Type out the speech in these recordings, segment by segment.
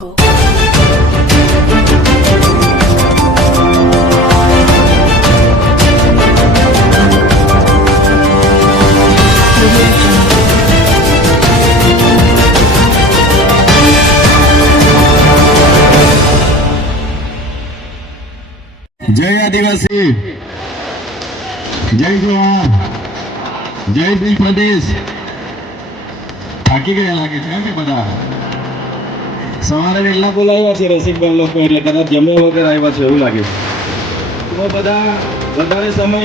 જય આદિવાસી જય જવાન જય ભીલ પ્રદેશ થાકી ગયા લાગે છે કે બધા સવારે વહેલા બોલાવ્યા છે રસિકભાઈ લોકો, એટલે કદાચ જમ્યા વગર આવ્યા છે એવું લાગે. તો બધા, વધારે સમય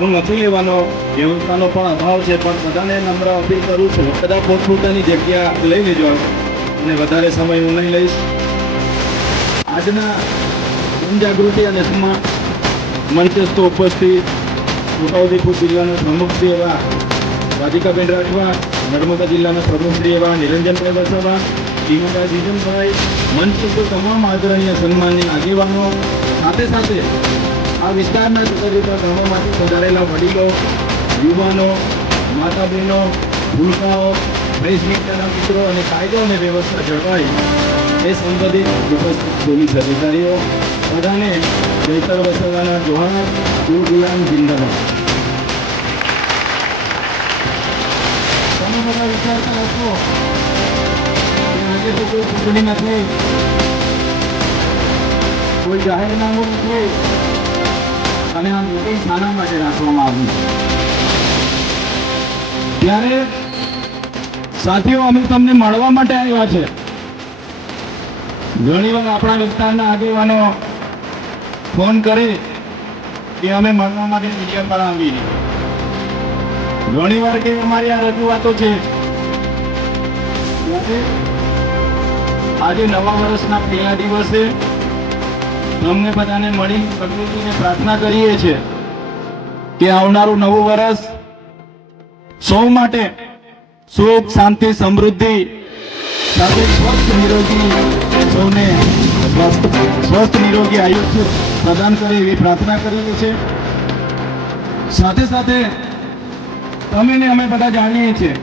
હું નથી લેવાનો, વ્યવસ્થાનો પણ અભાવ છે, પણ બધાને નમ્ર અપીલ કરું છું. બધા પોતપોતાની જગ્યા લઈ લેજો અને વધારે સમય હું નહીં લઈશ. આજના જનજાગૃતિ અને સમા મંચસ્થ ઉપસ્થિત છોટાઉદેપુર જિલ્લાના પ્રમુખશ્રી એવા રાધિકાબેન રાઠવા, નર્મદા જિલ્લાના પ્રમુખશ્રી એવા નિરંજનભાઈ વસાવા ટીમાભાઈ મંચ મંચસ્થ તમામ આદરણીય સન્માનની આગેવાનો, સાથે સાથે આ વિસ્તારના જુદા જુદા ગામોમાંથી પધારેલા વડીલો, યુવાનો માતા બહેનો ભૂલકાઓ પ્રેસ મિત્રો અને કાયદો અને વ્યવસ્થા જળવાય એ સંબંધિત ઉપસ્થિત પોલીસ અધિકારીઓ, બધાને જયતર વસાવાના જોહાર ગુરુ ગુલામ જિંદાબાદ. તમે બધા વિચારતા હશો કોઈ ચૂંટણી નથી જાહેરનામું નથી અને આ મોટી શાના માટે રાખવામાં આવ્યું ત્યારે સાથીઓ અમે તમને મળવા માટે આવ્યા છે ઘણી વાર આપણા વિસ્તારના આગેવાનો ફોન કરે કે અમે મળવા માટે મીડિયા પર આવીએ ઘણી વાર કે અમારી આ રજૂઆતો છે આજે નવા વર્ષના પહેલા દિવસે અમને બધાને મળી પ્રકૃતિને પ્રાર્થના કરીએ છીએ કે આવનારું નવું વર્ષ સૌ માટે સુખ, શાંતિ, સમૃદ્ધિ, સાથે સ્વસ્થ, નિરોગી સૌને સ્વસ્થ નિરોગી આયુષ્ય પ્રદાન કરે એવી પ્રાર્થના કરીએ છીએ. સાથે સાથે તમે ને અમે બધા જાણીએ છીએ.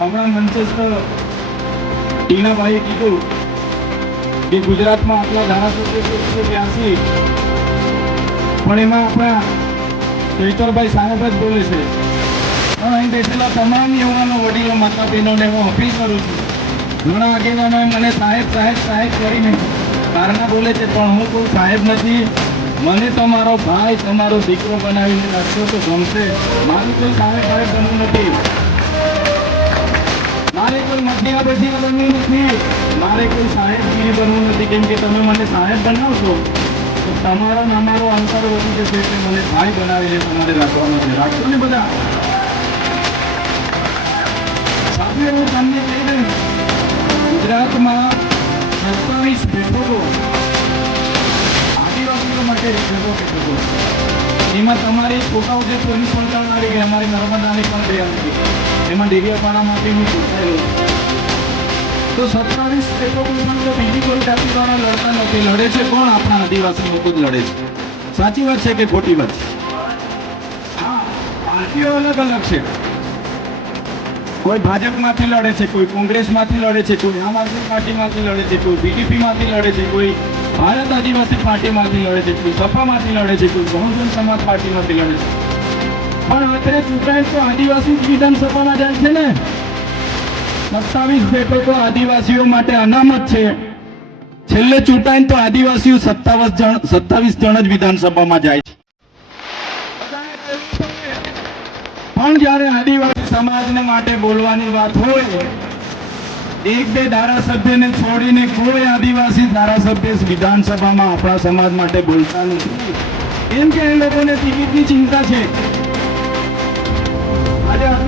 હમણાં મંચસ્થ ટીનાભાઈએ કીધું કે ગુજરાતમાં આટલા ધારાસભ્યો પણ એમાં આપણા ચૈતરભાઈ સાહેબ જ બોલે છે. પણ અહીં બેઠેલા તમામ યુવાનો વડીલો માતા બહેનોને હું અપીલ કરું છું. ઘણા આગેવાનોએ મને સાહેબ સાહેબ સાહેબ કરીને કારના બોલે છે, પણ હું કોઈ સાહેબ નથી. મને તમારો ભાઈ, તમારો દીકરો બનાવીને રાખશો તો ગમશે. મારું કોઈ સાહેબ સાહેબ બનવું નથી. મારે કોઈ મધ્યા બધ્યા બનવું નથી. મારે કોઈ સાહેબગીરી બનવું નથી. કેમ કે તમે મને સાહેબ બનાવશો તમારો અમારો અંતર વધી જશે એટલે મને ભાઈ બનાવીને તમારે રાખવાનો છે. રાખશો ને બધા? સાથે હું તમને કહી દઉં, ગુજરાતમાં સત્તાવીસ બેઠકો આદિવાસીઓ માટે રિઝર્વ બેઠકો એમાં તમારી છોટાઉદેપુરની પણ આવી ગઈ અમારી નર્મદાની પણ બે હતી. એમાં ડેડિયાપાડામાંથી હું ચૂંટાયેલો તો સત્તાવીસ તો બીજી કોઈ જાતિ દ્વારા લડતા નથી, લડે છે કોણ? આપણા આદિવાસી લોકો જ લડે છે. સાચી વાત છે કે ખોટી વાત? છે પાર્ટીઓ અલગ અલગ છે. કોઈ ભાજપમાંથી લડે છે, કોઈ કોંગ્રેસમાંથી લડે છે, કોઈ આમ આદમી પાર્ટીમાંથી લડે છે, કોઈ બીજેપીમાંથી લડે છે, કોઈ ભારત આદિવાસી પાર્ટીમાંથી લડે છે, કોઈ સપામાંથી લડે છે, કોઈ બહુજન સમાજ પાર્ટીમાંથી લડે છે. પણ તો આદિવાસી વિધાનસભામાં જાય છે ને? સત્તાવીસ બેઠકો આદિવાસીઓ માટે અનામત છે. છેલ્લે ચૂંટાય તો આદિવાસીઓ સત્તાવીસ જણ સત્તાવીસ જણ જ વિધાનસભામાં જાય છે. પણ જ્યારે આદિવાસી સમાજને માટે બોલવાની વાત હોય, એક બે ધારાસભ્યને છોડીને કોઈ આદિવાસી ધારાસભ્ય વિધાનસભામાં આપણા સમાજ માટે બોલતા નથી. કેમ કે એ લોકોને ટિકિટની ચિંતા છે.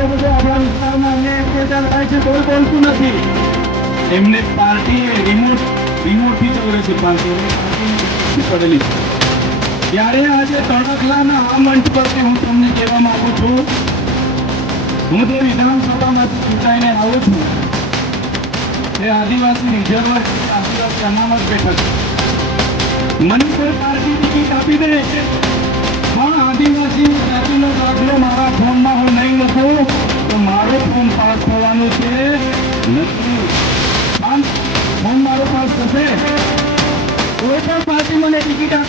આટલો બધો આપણા વિસ્તારમાં અન્ય અત્યાચાર થાય છે એમને પાર્ટી રિમોટ રિમોટથી ચાલે છે પાર્ટી. પડેલી છે. ત્યારે આજે તણખલાના આ મંચ પરથી હું તમને કહેવા માંગુ છું. હું જે વિધાનસભામાંથી ચૂંટાઈને આવું છું, એ આદિવાસી રિઝર્વ આદિવાસી અનામત બેઠક. મને કોઈ પાર્ટી ટિકિટ આપી દે. પણ આદિવાસી જાતિનો દાખલો મારા ફોનમાં હું નહીં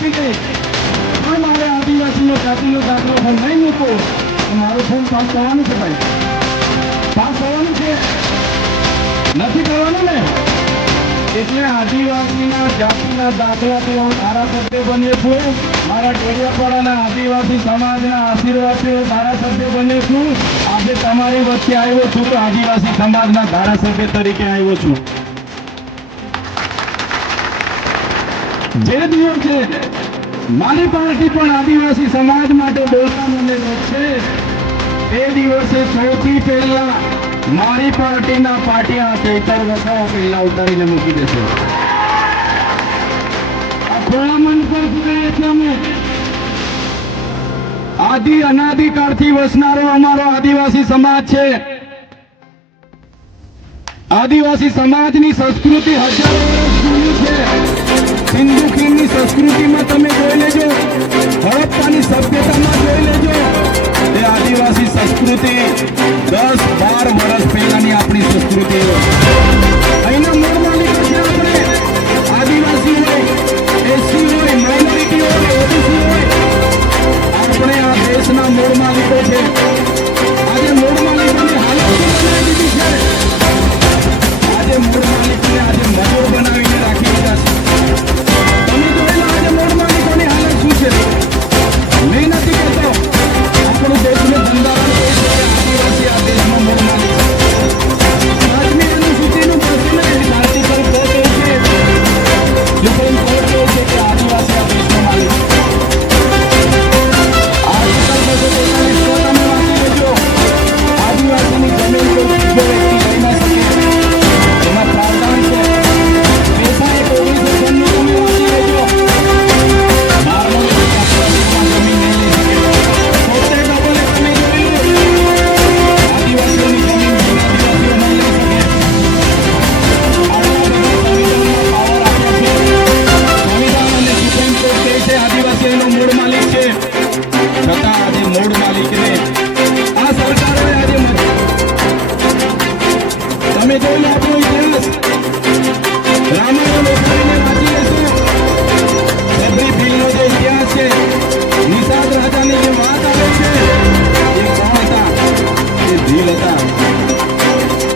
દે પણ મારે આદિવાસીનો જાતિનો દાખલો નહીં મૂકો મારો ફોન પાસ થવાનું છે ભાઈ. પાસ થવાનું છે? નથી કરવાનું ને? એટલે આદિવાસીના, જાતિના, દાખલા તો ધારાસભ્ય બન્યો છું. મારા ડેડિયાપાડાના આદિવાસી સમાજના આશીર્વાદથી ધારાસભ્ય બને છું. આજે તમારી વચ્ચે આવ્યો છું તો આદિવાસી સમાજના ધારાસભ્ય તરીકે આવ્યો છું. જે દિવસે મારી પાર્ટી પણ આદિવાસી સમાજ માટે બોલવાનું છે, એ દિવસે સૌથી પહેલા મારી પાર્ટીના પાટિયા ચૈતર વસાવા પહેલા ઉતારીને મૂકી દેશે. વસનારો અમારો આદિવાસી સમાજ છે. આદિવાસી સમાજની સંસ્કૃતિ હજારો વર્ષ જૂની છે. સિંધુ ખીણની સંસ્કૃતિમાં તમે જોઈ લેજો. હડપ્પાની સભ્યતામાં જોઈ લેજો. એ આદિવાસી સંસ્કૃતિ દસ બાર વર્ષ પહેલાની આપણી સંસ્કૃતિ. અહીંના મૂળમાં નીકળશે આપણે. આદિવાસી હોય એસી હોય માઇનોરિટી હોય ઓબીસી હોય. આપણે આ દેશના મૂળ માલિકો છે. આજે મૂળ માલિકોની હાલત બનાવી દીધી છે. આજે મૂળ માલિકોને આજે મજૂર બનાવીને રાખી મૂળ માલિકને આ સરકારોએ આજે તમે જોઈ લો આપણો ઇતિહાસ રામાયણ ઉઠાવીને વાંચી લેશો. સબરી ભીલનો જે ઇતિહાસ છે નિષાદ રાજાની જે વાત આવે છે, એ કોણ હતા? એ ભીલ હતા.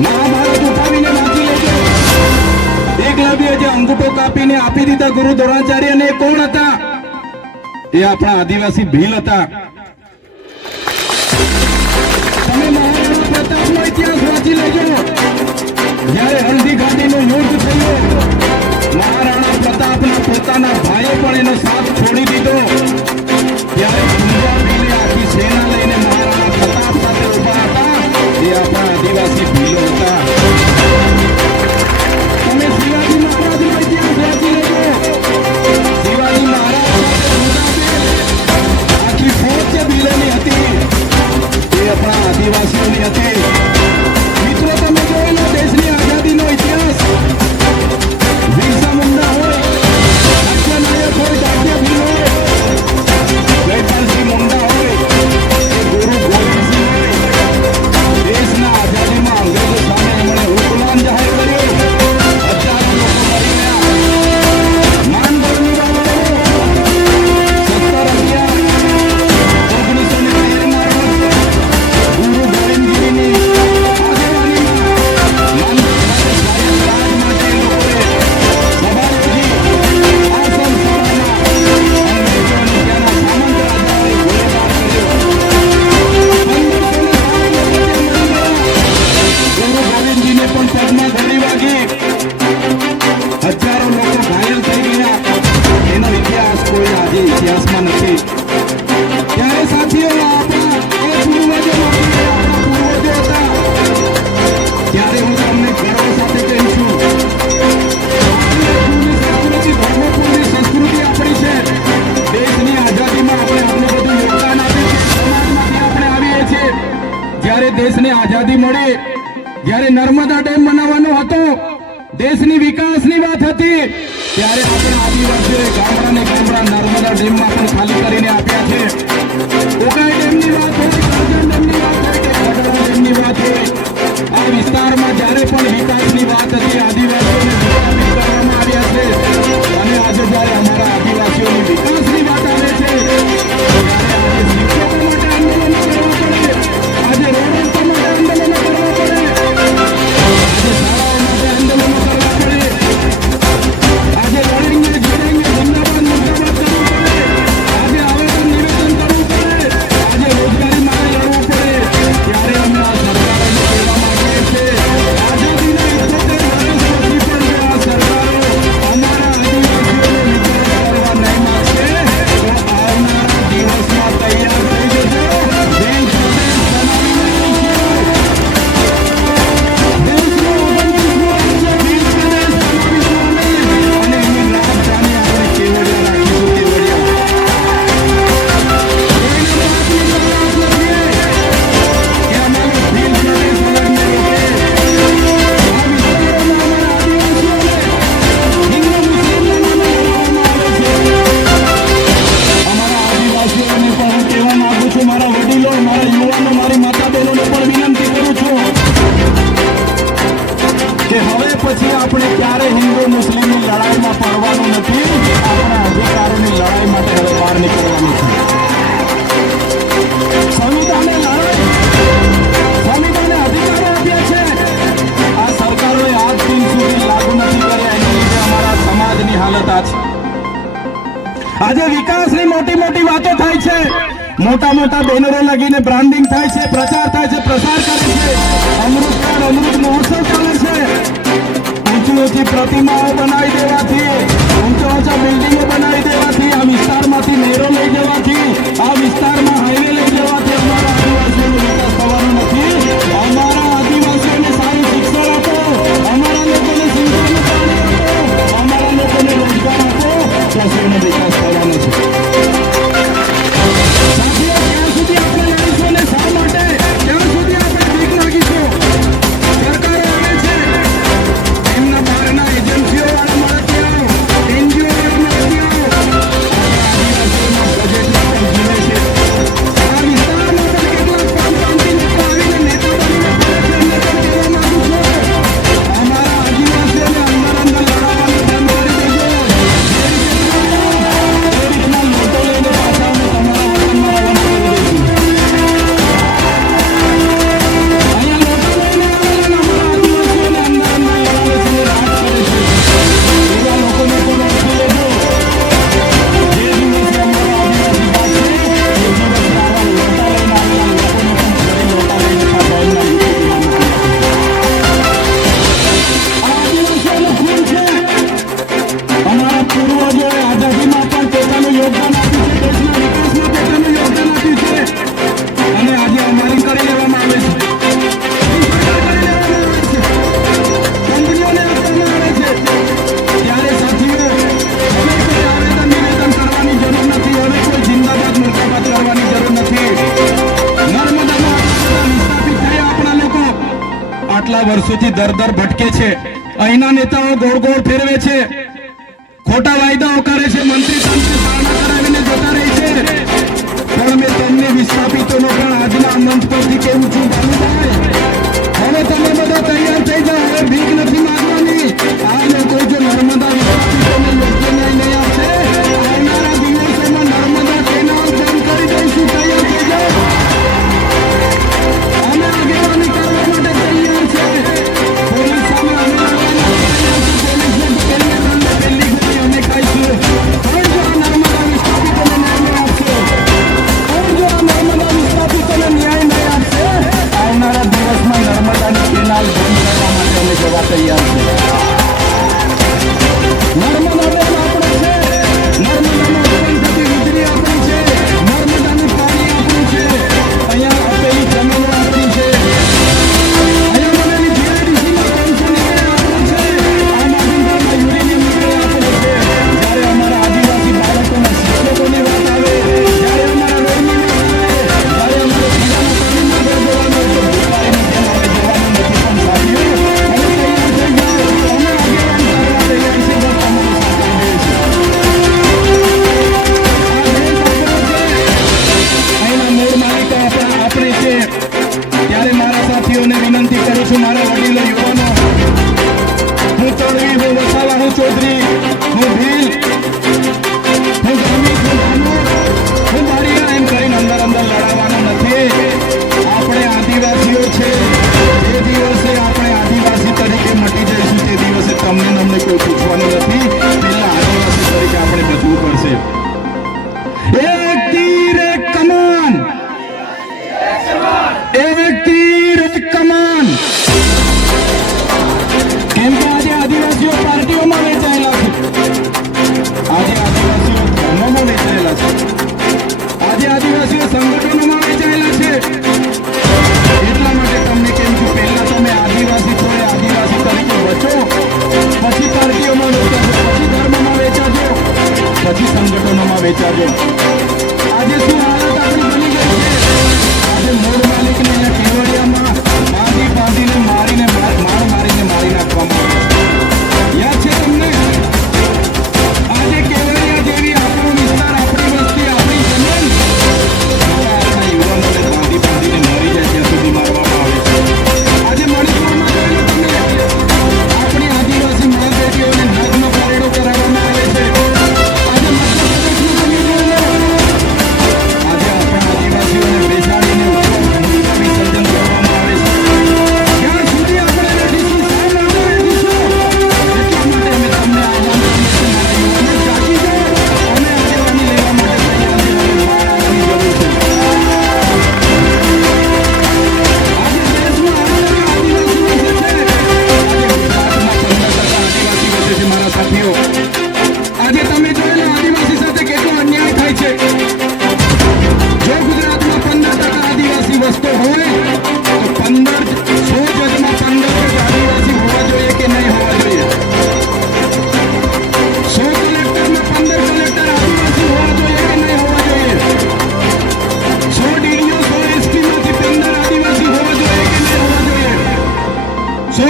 મહાભારત ઉઠાવીને વાંચી લેજો. એકલવ્ય જે અંગૂઠો કાપીને આપી દીધા ગુરુ દ્રોણાચાર્યને કોણ હતા? એ આપણા આદિવાસી ભીલ હતા. નર્મદા ડેમમાં પણ ખાલી કરીને આપ્યા છે. ઉકાઈ ડેમની વાત આજે વિકાસની મોટી મોટી વાતો થાય છે. મોટા મોટા બેનરો લગીને બ્રાન્ડિંગ થાય છે, પ્રચાર થાય છે, પ્રસાર કરે છે. અમૃત કાર્ડ અમૃત મહોત્સવ ચાલે છે. ઊંચી ઊંચી પ્રતિમાઓ બનાવી દેવાથી, ઊંચા ઊંચા બિલ્ડિંગો બનાવી દેવાથી, આ વિસ્તારમાંથી નહેરો લઈ જવાથી, આ વિસ્તારમાં હાઈવે લઈ જવાથી અમારા આદિવાસીઓનો વિકાસ થવાનો નથી. અમારા આદિવાસીઓને સારું શિક્ષણ આપો, અમારા લોકોને સિંચાઈ અમારા લોકોને રોજગાર આપો. વિકાસ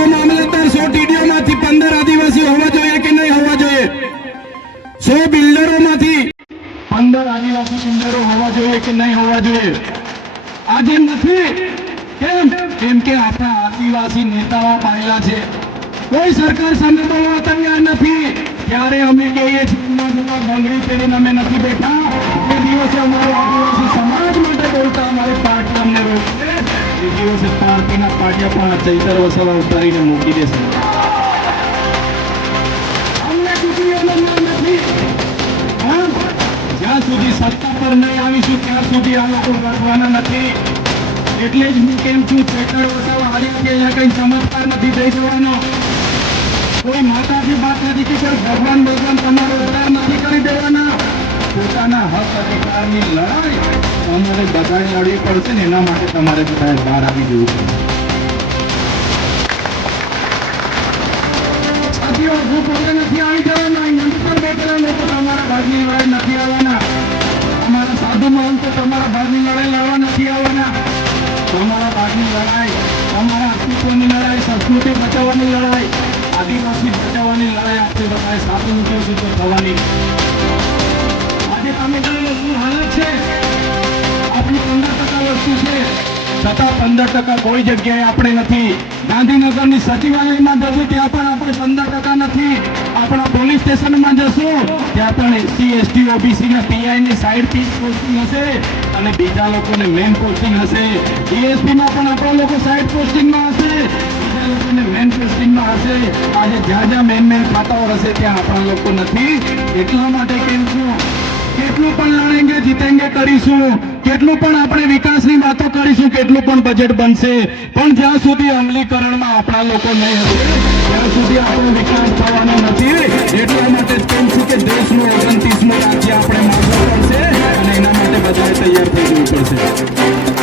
મામલતદાર સો ટીડીઓમાંથી પંદર આદિવાસી હોવા જોઈએ કે નહીં હોવા જોઈએ? સો બિલ્ડરોમાંથી પંદર આદિવાસી બિલ્ડરો હોવા જોઈએ કે નહીં હોવા જોઈએ? આજે નથી. કેમ? કેમ કે આપણા આદિવાસી નેતાઓ પાડેલા છે. કોઈ સરકાર સામે બોલવા તૈયાર નથી. ત્યારે અમે કહીએ છીએ બંગડી પહેરીને અમે નથી બેઠા. એ દિવસે અમારો આદિવાસી સમાજ માટે બોલતા, અમારે પાર્ટ અમને રોજ એ દિવસે પાર્ટીના પાટિયા પણ ચૈતર વસાવા ઉતારીને મૂકી દેશે. અમને નથી. હા? જ્યાં સુધી સત્તા પર નહીં આવીશું, ત્યાં સુધી આ લોકો લડવાના નથી. એટલે જ હું કેમ છું, ચેતર વસાવા હાર્યા કે અહીંયા કઈ ચમત્કાર નથી થઈ જવાનો? કોઈ માતાજી વાત નથી કે કોઈ ભગવાન ભગવાન તમારો ઉદ્ધાર નથી કરી દેવાના? પોતાના હક અધિકારની લડાઈ તમારે બધાને લડવી પડશે ને એના માટે તમારે બધાએ બહાર આવી જવું છે હું પોતે નથી આવી જવાના પર બેઠેલા તમારા ભાગની લડાઈ નથી આવવાના. અમારા સાધુ મહંતો તમારા ભાગની લડાઈ લડવા નથી આવવાના. તમારા ભાગની લડાઈ, તમારા અસ્તિત્વની લડાઈ, સંસ્કૃતિ બચાવવાની લડાઈ, આદિવાસી બચાવવાની લડાઈ આપણે સાથે મૂક્યું તો થવાની. આજે તમે હાલત છે. આપણી પંદર ટકા વસ્તુ છે છતાં પંદર ટકા કોઈ જગ્યાએ આપણે નથી ગાંધીનગરની સચિવાલયમાં જશું ત્યાં પણ આપણે પંદર ટકા નથી આપણા પોલીસ સ્ટેશનમાં જશું ત્યાં પણ એસટી એસટી ઓબીસીના પીઆઈની સાઈડ પીસ પોસ્ટિંગ હશે અને બીજા લોકોને મેન પોસ્ટિંગ હશે ડીએસપીમાં પણ આપણા લોકો સાઈડ પોસ્ટિંગમાં હશે બીજા લોકોને મેન પોસ્ટિંગમાં હશે આજે જ્યાં જ્યાં મેન મેન ખાતાઓ હશે ત્યાં આપણા લોકો નથી એટલા માટે કેમ છું કેટલું પણ લડેંગે જીતેંગે કરીશું કેટલું પણ આપણે વિકાસની વાતો કરીશું, કેટલું પણ બજેટ બનશે, પણ જ્યાં સુધી અમલીકરણમાં આપણા લોકો નહીં હશે, ત્યાં સુધી આપણો વિકાસ થવાનો નથી. એટલા માટે જ કેમ છું કે દેશનું ઓગણત્રીસમું રાજ્ય આપણે માગવું પડશે અને એના માટે બધાએ તૈયાર થઈ જવું પડશે.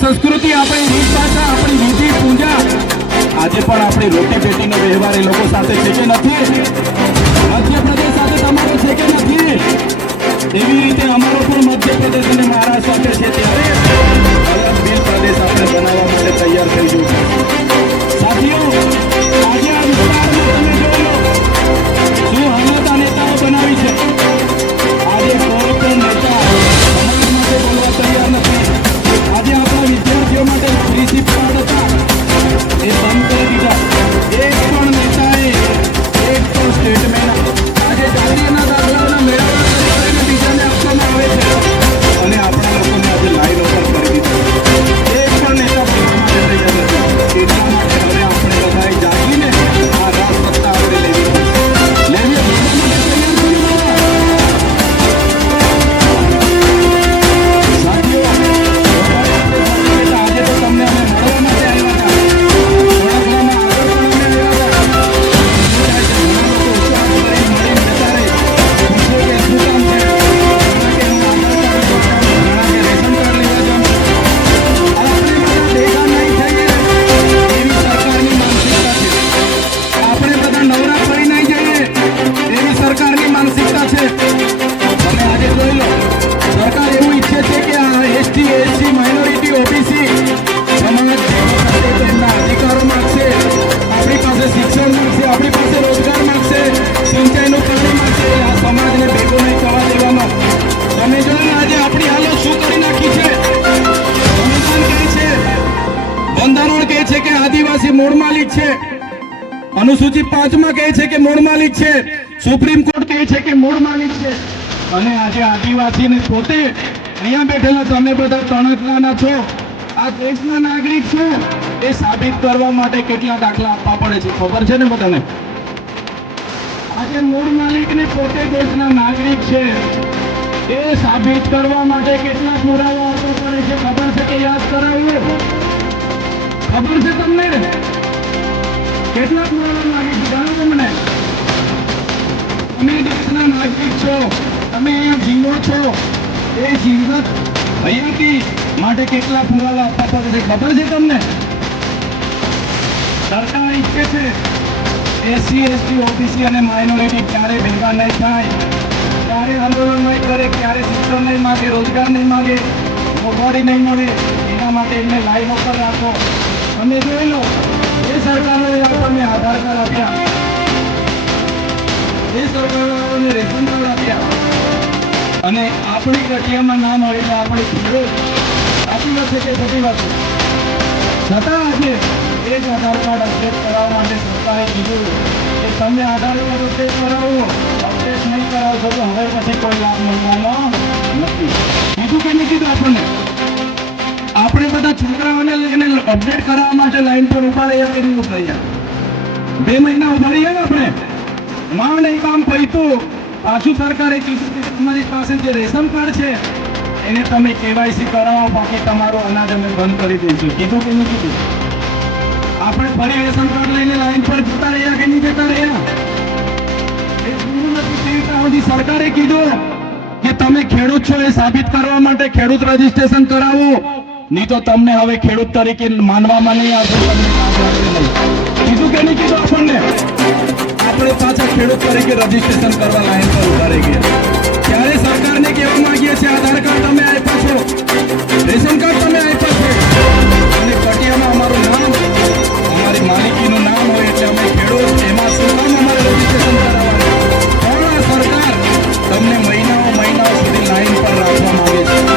સંસ્કૃતિ, આપણી રીત ભાષા આપણી વિધિ પૂજા આજે પણ આપણી રોટી પેટીનો વ્યવહાર એ લોકો સાથે છે કે નથી? મધ્યપ્રદેશ સાથે તમારો છે કે નથી? એવી રીતે અમારો પણ મધ્યપ્રદેશ અને મહારાષ્ટ્ર સાથે છે માલિક છે. સુપ્રીમ કોર્ટ કહે છે કે મૂળ માલિક છે. અને આજે આદિવાસીને પોતે અહીંયા બેઠેલા તમે બધા તણખલાના છો. આ દેશના નાગરિક છો. એ સાબિત કરવા માટે કેટલા દાખલા આપવા પડે છે ખબર છે ને બધાને? આજે મૂળ માલિકને પોતે દેશના નાગરિક છે. એ સાબિત કરવા માટે કેટલા પુરાવા આપવા પડે છે ખબર છે કે યાદ કરાવીએ ખબર છે તમને? કેટલા પુરાવા લાગે તમે દેશના નાગરિક છો. તમે અહીંયા જીવો છો. એ જીવત હયાતી માટે કેટલા પુરાવા આપવા પડે ખબર છે તમને? સરકાર ઈચ્છે છે એસસી, એસટી, ઓબીસી અને માઇનોરિટી ક્યારે ભેગા નહીં થાય? ક્યારે આંદોલન નહીં કરે? ક્યારે શિક્ષણ નહીં માગે? રોજગાર નહીં માગે? મોંઘવારી નહીં મળે? એના માટે એમને લાઈન ઉપર રાખો. તમે જોઈ લો, એ સરકારોએ આપણને આધાર કાર્ડ આપ્યા. એ સરકારોને રેશન કાર્ડ આપ્યા અને આપણી ગઠિયામાં હોય તો આપણે સાચી વાત છે કે ખોટી વાત છે? છતાં આજે એ જ આધાર કાર્ડ અપડેટ કરાવવા માટે સરકારે કીધું કે તમે આધાર કાર્ડ અપડેટ કરાવો. અપડેટ નહીં કરાવશો તો હવે પછી કોઈ લાભ મળવાનો નથી. બીજું કંઈ નહીં કીધું આપણને? આપણે બધા છોકરાઓને લઈને અપડેટ કરાવવા માટે લાઈન પર ઊભા રહ્યા કે નહીં ઊભા રહ્યા? બે મહિના ઊભા રહ્યા ને આપણે? માંડ એ કામ પૈતું પાછું સરકારે કીધું કે તમારી પાસે જે રેશન કાર્ડ છે, એને તમે કેવાયસી કરાવો, બાકી તમારું અનાજ અમે બંધ કરી દઈશું. કીધું કે નહીં કીધું? આપણે ફરી રેશન કાર્ડ લઈને લાઈન પર જતા રહ્યા કે નહીં જતા રહ્યા? સરકારે કીધું કે તમે ખેડૂત છો એ સાબિત કરવા માટે ખેડૂત રજીસ્ટ્રેશન કરાવો. નહીં તો તમને હવે ખેડૂત તરીકે માનવામાં નહીં આવશે. કીધું કે નહીં કીધું આપણને? આપણે પાછા ખેડૂત તરીકે રજીસ્ટ્રેશન કરવા લાઈન પર ઊભા રહી ગયા. ત્યારે સરકારને કહેવા માંગીએ છીએ આધાર કાર્ડ તમે આપ્યા છો. રેશન કાર્ડ તમે આપ્યા છો. અને પટિયામાં અમારું નામ, અમારી માલિકીનું નામ હોય એટલે અમે ખેડૂત, એમાં શું કામ અમારે રજીસ્ટ્રેશન કરાવવાનું? પણ સરકાર તમને મહિનાઓ મહિનાઓ સુધી લાઈન પર રાખવા માંગે છે.